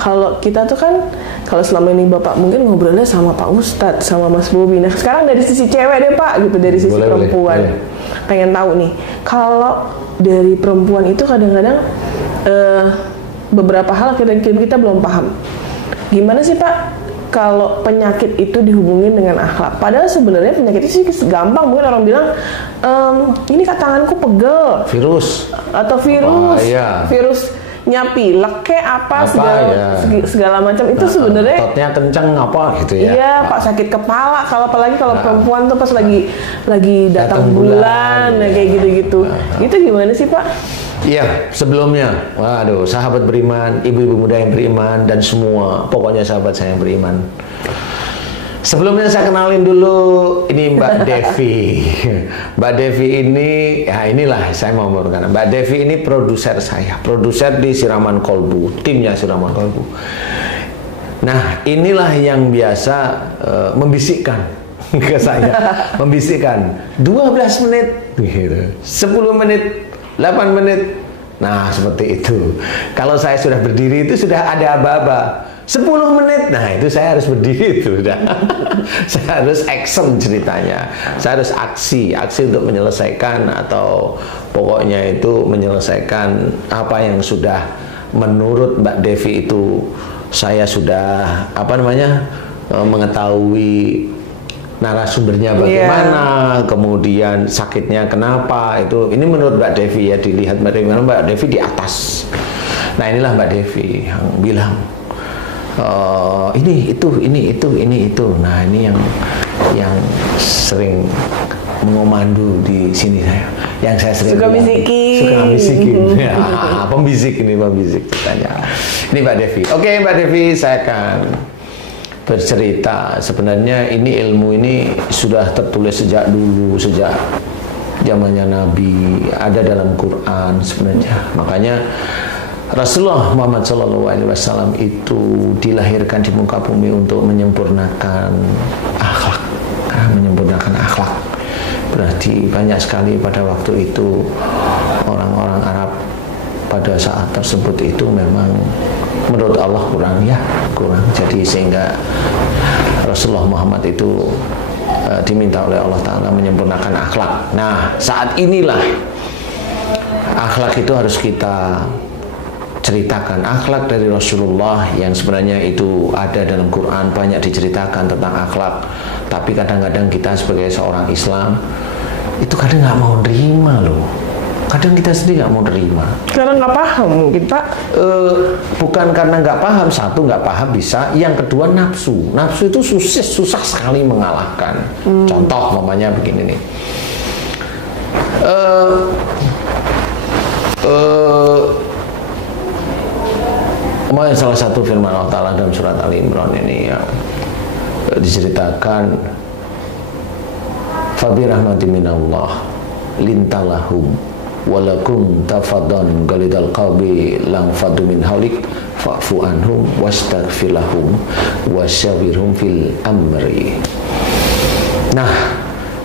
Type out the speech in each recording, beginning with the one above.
kalau kita tuh kan, kalau selama ini Bapak mungkin ngobrolnya sama Pak Ustadz, sama Mas Bobi. Nah sekarang dari sisi cewek deh Pak, gitu, dari sisi perempuan. Pengen tahu nih, kalau dari perempuan itu kadang-kadang beberapa hal kita belum paham. Gimana sih Pak kalau penyakit itu dihubungin dengan akhlak? Padahal sebenarnya penyakit itu sih gampang. Mungkin orang bilang, ini tanganku pegel, virus atau virusnya pilek kayak apa segala macam. Itu sebenarnya ototnya kenceng apa gitu ya. Iya Pak, sakit kepala. Apalagi kalau perempuan tuh pas lagi datang bulan kayak gitu-gitu. Itu gimana sih Pak? Iya, sebelumnya, waduh, sahabat beriman, ibu-ibu muda yang beriman, dan semua, pokoknya sahabat saya yang beriman. Sebelumnya saya kenalin dulu, ini Mbak Devi. Mbak Devi ini, ya inilah saya mau memperkenalkan. Mbak Devi ini produser saya, produser di Siraman Kolbu, timnya Siraman Kolbu. Nah, inilah yang biasa membisikkan ke saya, membisikkan 12 menit, gitu, 10 menit, 8 menit. Nah seperti itu. Kalau saya sudah berdiri itu sudah ada aba-aba 10 menit. Nah itu saya harus berdiri itu udah. Saya harus action ceritanya. Saya harus aksi untuk menyelesaikan, atau pokoknya itu menyelesaikan apa yang sudah menurut Mbak Devi itu saya sudah mengetahui narasumbernya bagaimana, kemudian sakitnya kenapa, itu ini menurut Mbak Devi ya, dilihat Mbak Devi di atas. Nah inilah Mbak Devi yang bilang ini itu. Nah ini yang sering mengomandu di sini saya, yang saya sering suka bisikin. Ya, pembisik katanya. Ini Mbak Devi. Oke Mbak Devi, saya akan bercerita. Sebenarnya ini ilmu ini sudah tertulis sejak dulu, sejak zamannya Nabi, ada dalam Quran sebenarnya. Makanya Rasulullah Muhammad SAW itu dilahirkan di muka bumi untuk menyempurnakan akhlak, menyempurnakan akhlak. Berarti banyak sekali pada waktu itu orang-orang Arab pada saat tersebut itu memang menurut Allah kurang. Jadi sehingga Rasulullah Muhammad itu diminta oleh Allah Ta'ala menyempurnakan akhlak. Nah saat inilah akhlak itu harus kita ceritakan. Akhlak dari Rasulullah yang sebenarnya itu ada dalam Quran, banyak diceritakan tentang akhlak. Tapi kadang-kadang kita sebagai seorang Islam itu kadang nggak mau nerima loh. Kadang kita sendiri nggak mau nerima. Karena nggak paham mungkin Pak. Bukan karena nggak paham, satu nggak paham bisa. Yang kedua nafsu. Nafsu itu susah sekali mengalahkan. Contoh mamanya begini nih. Salah satu firman Allah Ta'ala dalam surat Ali Imran ini yang diceritakan, Fabi rahmati minallah lintalahum walakum tafaddan galidal qalbi lang fadu min halik fa'fu anhum wastaghfir lahum wasyawirhum fil amri. Nah,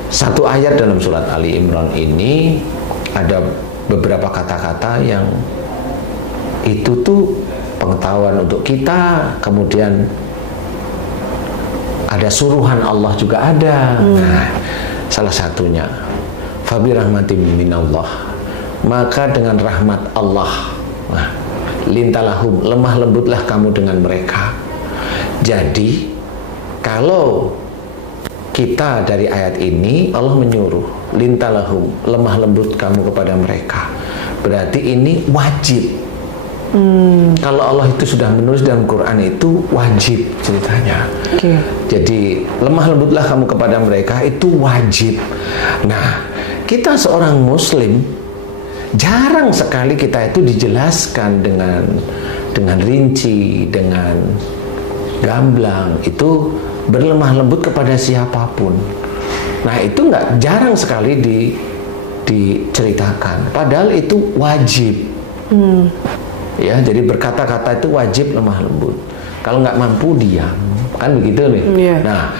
satu ayat dalam surat Ali Imran ini ada beberapa kata-kata yang itu tuh pengetahuan untuk kita, kemudian ada suruhan Allah juga ada. Nah, salah satunya Fabi rahmati minallah, maka dengan rahmat Allah, lintalahum, lemah lembutlah kamu dengan mereka. Jadi kalau kita dari ayat ini Allah menyuruh lintalahum, lemah lembut kamu kepada mereka, berarti ini wajib. Kalau Allah itu sudah menulis dalam Quran itu wajib ceritanya. Jadi lemah lembutlah kamu kepada mereka itu wajib. Nah, kita seorang Muslim jarang sekali kita itu dijelaskan dengan rinci, dengan gamblang itu berlemah lembut kepada siapapun. Nah itu jarang sekali diceritakan. Padahal itu wajib. Ya, jadi berkata-kata itu wajib lemah lembut. Kalau nggak mampu diam, kan begitu nih. Nah,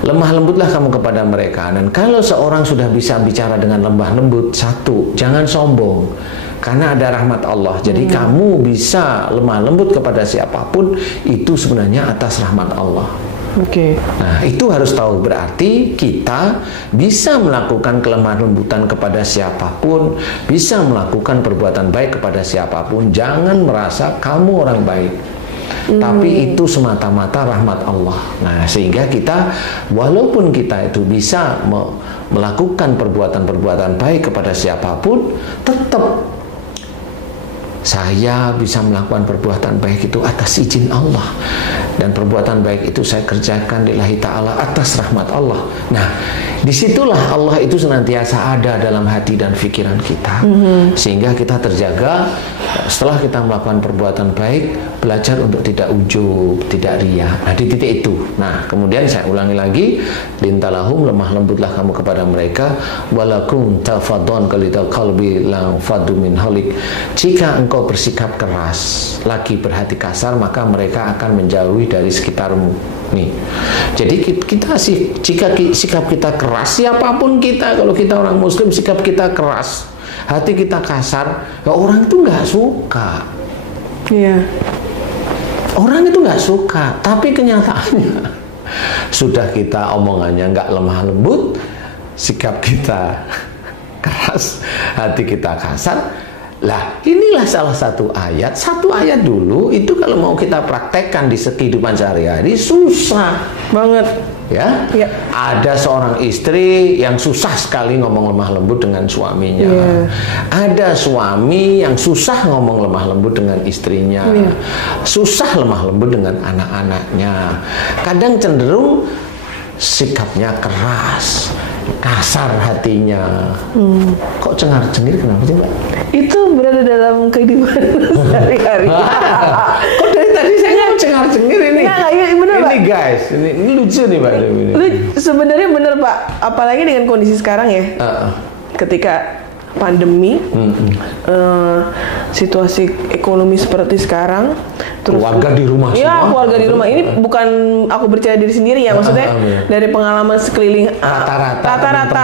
lemah lembutlah kamu kepada mereka. Dan kalau seorang sudah bisa bicara dengan lemah lembut, satu, jangan sombong. karena ada rahmat Allah. Jadi kamu bisa lemah lembut kepada siapapun itu sebenarnya atas rahmat Allah. Oke. Nah, itu harus tahu, berarti kita bisa melakukan kelemah lembutan kepada siapapun, bisa melakukan perbuatan baik kepada siapapun. Jangan merasa kamu orang baik. Tapi itu semata-mata rahmat Allah. Nah, sehingga kita walaupun kita itu bisa melakukan perbuatan-perbuatan baik kepada siapapun, tetap saya bisa melakukan perbuatan baik itu atas izin Allah, dan perbuatan baik itu saya kerjakan lillahi ta'ala atas rahmat Allah. Nah, disitulah Allah itu senantiasa ada dalam hati dan pikiran kita, sehingga kita terjaga. Setelah kita melakukan perbuatan baik, belajar untuk tidak ujub, tidak riya. Nah, di titik itu. Nah, kemudian saya ulangi lagi, lintalahum, lemah lembutlah kamu kepada mereka, walakum tafadon kalidal qalbi lang fadu min halik. Jika engkau bersikap keras, lagi berhati kasar, maka mereka akan menjauhi dari sekitarmu. Nih, jadi kita sih, jika sikap kita keras, siapapun kita, kalau kita orang Muslim, sikap kita keras, hati kita kasar, ya orang itu nggak suka. Iya. Orang itu nggak suka, tapi kenyataannya sudah kita omongannya nggak lemah lembut, sikap kita keras, hati kita kasar. Lah, inilah salah satu ayat dulu itu kalau mau kita praktekkan di kehidupan sehari-hari susah Banget. ya. Ya. Ada seorang istri yang susah sekali ngomong lemah lembut dengan suaminya. Ya. Ada suami yang susah ngomong lemah lembut dengan istrinya. Ya. Susah lemah lembut dengan anak-anaknya. Kadang cenderung sikapnya keras, kasar hatinya. Kok cengar-cengir, kenapa sih, Mbak? Itu berada dalam kehidupan sehari-hari. Kok dari tadi saya nggak cengar-cengir ini? Nggak, iya, bener, ini Pak. guys, ini lucu nih, Pak. Lu sebenarnya bener, Pak. Apalagi dengan kondisi sekarang ya. Ketika pandemi, situasi ekonomi seperti sekarang, terus keluarga di rumah semua. Ya, keluarga di rumah. Ini bukan aku percaya diri sendiri ya, maksudnya dari pengalaman sekeliling rata-rata.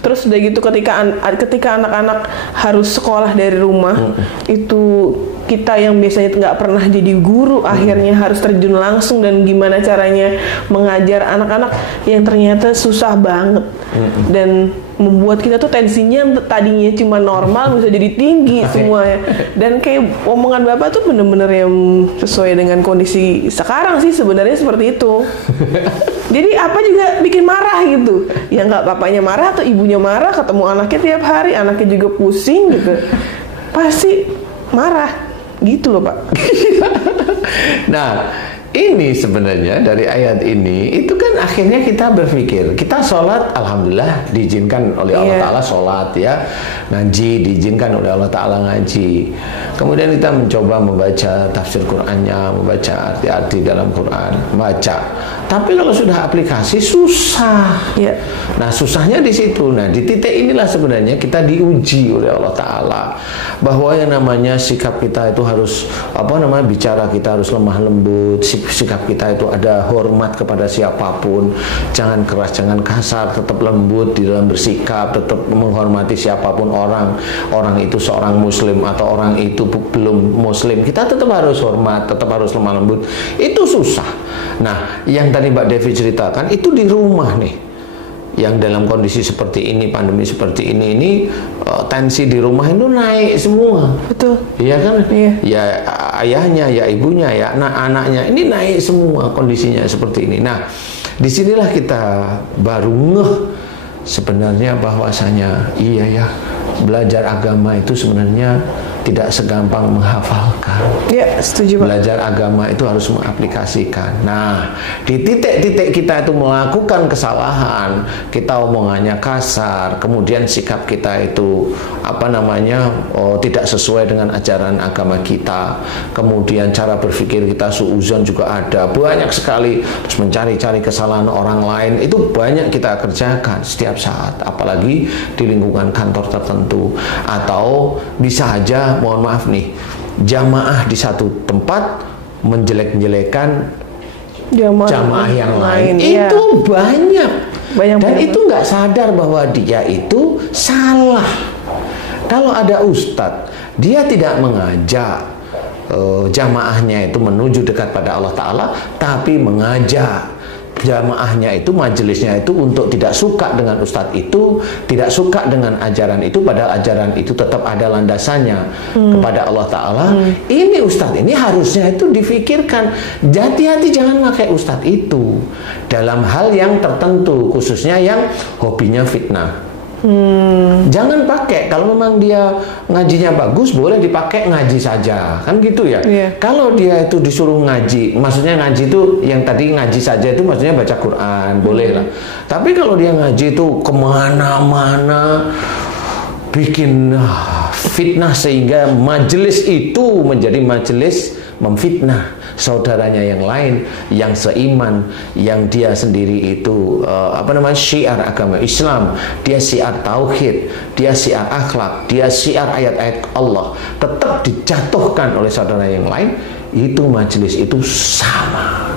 Terus udah gitu ketika anak-anak harus sekolah dari rumah, itu kita yang biasanya nggak pernah jadi guru akhirnya harus terjun langsung, dan gimana caranya mengajar anak-anak yang ternyata susah banget, dan membuat kita tuh tensinya tadinya cuma normal bisa jadi tinggi semuanya. Dan kayak omongan Bapak tuh bener-bener yang sesuai dengan kondisi sekarang sih sebenarnya seperti itu. Jadi apa juga bikin marah gitu. Ya nggak bapaknya marah atau ibunya marah, ketemu anaknya tiap hari, anaknya juga pusing gitu. Pasti marah. Gitu loh, Pak. Nah, ini sebenarnya dari ayat ini itu kan akhirnya kita berpikir, kita sholat alhamdulillah diizinkan oleh Allah Ta'ala sholat ya, ngaji diizinkan oleh Allah Ta'ala ngaji, kemudian kita mencoba membaca tafsir Qur'annya, membaca arti-arti dalam Qur'an, baca. Tapi kalau sudah aplikasi susah. Ya. Nah, susahnya di situ. Nah, di titik inilah sebenarnya kita diuji oleh Allah Ta'ala bahwa yang namanya sikap kita itu harus bicara kita harus lemah lembut, sikap kita itu ada hormat kepada siapapun, jangan keras, jangan kasar, tetap lembut di dalam bersikap, tetap menghormati siapapun orang itu seorang muslim atau orang itu belum muslim, kita tetap harus hormat, tetap harus lemah lembut. Itu susah. Nah, yang tadi Mbak Devi ceritakan itu di rumah nih, yang dalam kondisi seperti ini, pandemi seperti ini tensi di rumah itu naik semua. Betul. Iya kan? Iya. Ya ayahnya, ya ibunya, ya anak-anaknya, ini naik semua kondisinya seperti ini. Nah, disinilah kita baru ngeh sebenarnya bahwasanya iya ya, belajar agama itu sebenarnya tidak segampang menghafalkan. Ya, setuju, Pak. Belajar agama itu harus mengaplikasikan. Nah, di titik-titik kita itu melakukan kesalahan, kita omongannya kasar, kemudian sikap kita itu tidak sesuai dengan ajaran agama kita, kemudian cara berpikir kita suuzon juga ada, banyak sekali, terus mencari-cari kesalahan orang lain, itu banyak kita kerjakan setiap saat, apalagi di lingkungan kantor tertentu, atau bisa aja mohon maaf nih, jamaah di satu tempat menjelek-jelekan jamaah yang lain. Itu banyak. Dan itu nggak sadar bahwa dia itu salah. Kalau ada ustadz, dia tidak mengajak jamaahnya itu menuju dekat pada Allah Ta'ala, tapi mengajak jamaahnya itu, majelisnya itu untuk tidak suka dengan ustadz itu, tidak suka dengan ajaran itu, padahal ajaran itu tetap ada landasannya kepada Allah Ta'ala. Ini ustadz ini harusnya itu difikirkan, hati-hati jangan pakai ustadz itu dalam hal yang tertentu, khususnya yang hobinya fitnah. Jangan pakai. Kalau memang dia ngajinya bagus, boleh dipakai ngaji saja, kan gitu ya. Kalau dia itu disuruh ngaji, maksudnya ngaji itu yang tadi ngaji saja itu maksudnya baca Quran, boleh lah. Tapi kalau dia ngaji itu kemana-mana, bikin fitnah sehingga majelis itu menjadi majelis memfitnah saudaranya yang lain, yang seiman, yang dia sendiri itu syiar agama Islam, dia syiar tauhid, dia syiar akhlak, dia syiar ayat-ayat Allah, tetap dijatuhkan oleh saudara yang lain, itu majelis itu sama.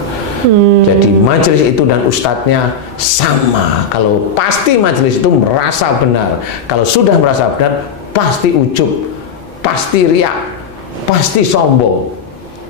Jadi majelis itu dan ustadznya sama. Kalau pasti majelis itu merasa benar, kalau sudah merasa benar, pasti ujub, pasti riak, pasti sombong.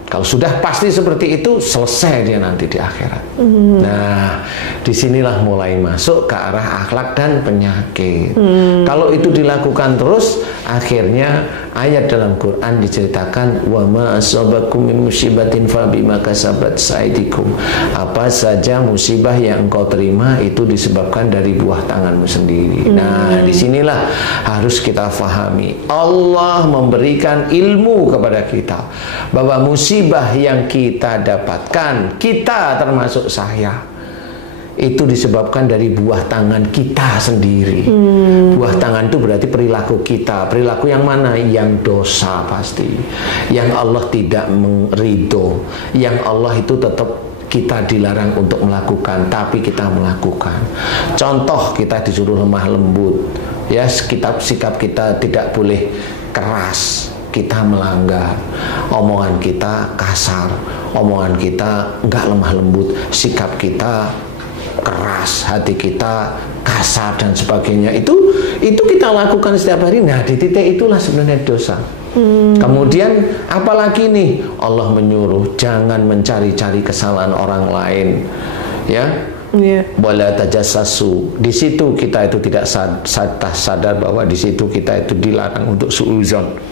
Kalau sudah pasti seperti itu, selesai dia nanti di akhirat. Nah, disinilah mulai masuk ke arah akhlak dan penyakit. Kalau itu dilakukan terus, akhirnya ayat dalam Quran diceritakan, wa ma asabakum min musibatin fa bima kasabat aydikum. Apa saja musibah yang engkau terima itu disebabkan dari buah tanganmu sendiri. Nah, disinilah harus kita fahami. Allah memberikan ilmu kepada kita bahwa musibah yang kita dapatkan, kita termasuk saya, itu disebabkan dari buah tangan kita sendiri. Buah tangan itu berarti perilaku kita. Perilaku yang mana? Yang dosa pasti, yang Allah tidak meridho, yang Allah itu tetap kita dilarang untuk melakukan, tapi kita melakukan. Contoh, kita disuruh lemah lembut, ya, sikap kita tidak boleh keras, kita melanggar, omongan kita kasar, omongan kita enggak lemah lembut, sikap kita keras, hati kita kasar dan sebagainya. Itu kita lakukan setiap hari. Nah, di titik itulah sebenarnya dosa. Kemudian apalagi nih, Allah menyuruh jangan mencari-cari kesalahan orang lain, ya. Wala tajassasu. Di situ kita itu tidak sadar bahwa di situ kita itu dilarang untuk suudzon.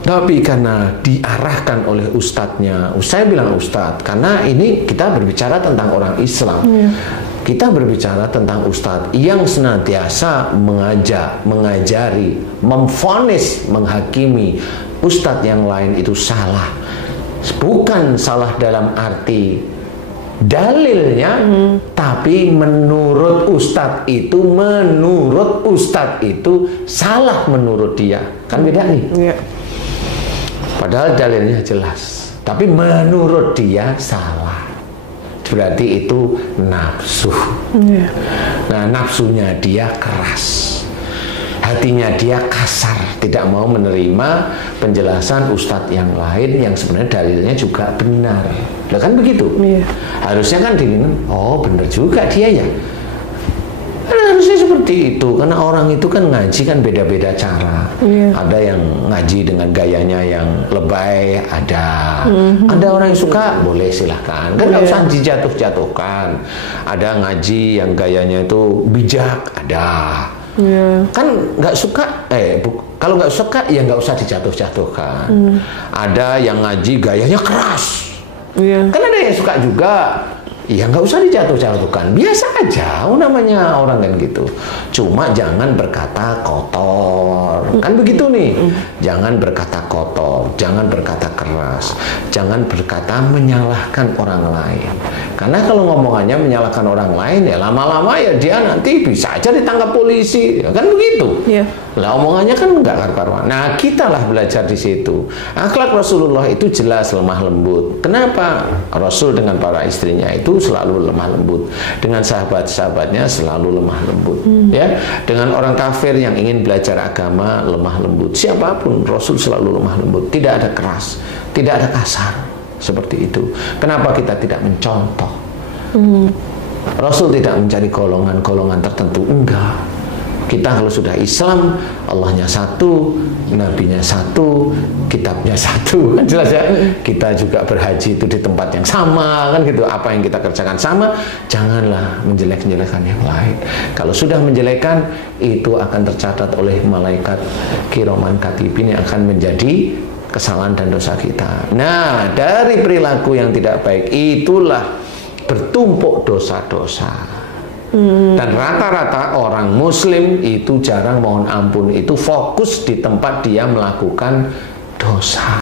Tapi karena diarahkan oleh ustadznya, saya bilang ustadz karena ini kita berbicara tentang orang Islam. Kita berbicara tentang ustadz yang senantiasa mengajak, mengajari, memvonis, menghakimi ustadz yang lain itu salah. Bukan salah dalam arti dalilnya, tapi menurut ustadz itu salah menurut dia. Kan beda nih. Padahal dalilnya jelas, tapi menurut dia salah. Berarti itu nafsu. Nah, nafsunya dia keras, hatinya dia kasar, tidak mau menerima penjelasan ustadz yang lain yang sebenarnya dalilnya juga benar. Nah, kan begitu. Harusnya kan oh benar juga dia ya. Harusnya seperti itu, karena orang itu kan ngaji kan beda-beda cara. Ada yang ngaji dengan gayanya yang lebay, ada orang yang suka, boleh silahkan, kan nggak usah dijatuh-jatuhkan. Ada ngaji yang gayanya itu bijak, ada. Kan nggak suka, kalau nggak suka ya nggak usah dijatuh-jatuhkan. Ada yang ngaji gayanya keras, kan ada yang suka juga. Ya nggak usah dijatuh-jatuhkan, biasa aja, namanya orang kan gitu. Cuma jangan berkata kotor, kan begitu nih. Jangan berkata kotor, jangan berkata keras, jangan berkata menyalahkan orang lain. Karena kalau ngomongannya menyalahkan orang lain, ya lama-lama ya dia nanti bisa aja ditangkap polisi, ya kan begitu. Lah omongannya kan nggak karu-karuan. Nah, kita lah belajar di situ. Akhlak Rasulullah itu jelas lemah lembut. Kenapa? Rasul dengan para istrinya itu selalu lemah lembut, dengan sahabat-sahabatnya selalu lemah lembut, ya. Dengan orang kafir yang ingin belajar agama lemah lembut. Siapapun Rasul selalu lemah lembut, tidak ada keras, tidak ada kasar, seperti itu. Kenapa kita tidak mencontoh? Rasul tidak mencari golongan-golongan tertentu, enggak. Kita kalau sudah Islam, Allahnya satu, Nabinya satu, kitabnya satu, kan jelas ya. Kita juga berhaji itu di tempat yang sama, kan gitu. Apa yang kita kerjakan sama, janganlah menjelek-jelekan yang lain. Kalau sudah menjelekan, itu akan tercatat oleh malaikat kiraman katibin yang akan menjadi kesalahan dan dosa kita. Nah, dari perilaku yang tidak baik itulah bertumpuk dosa-dosa. Dan rata-rata orang muslim itu jarang mohon ampun, itu fokus di tempat dia melakukan dosa.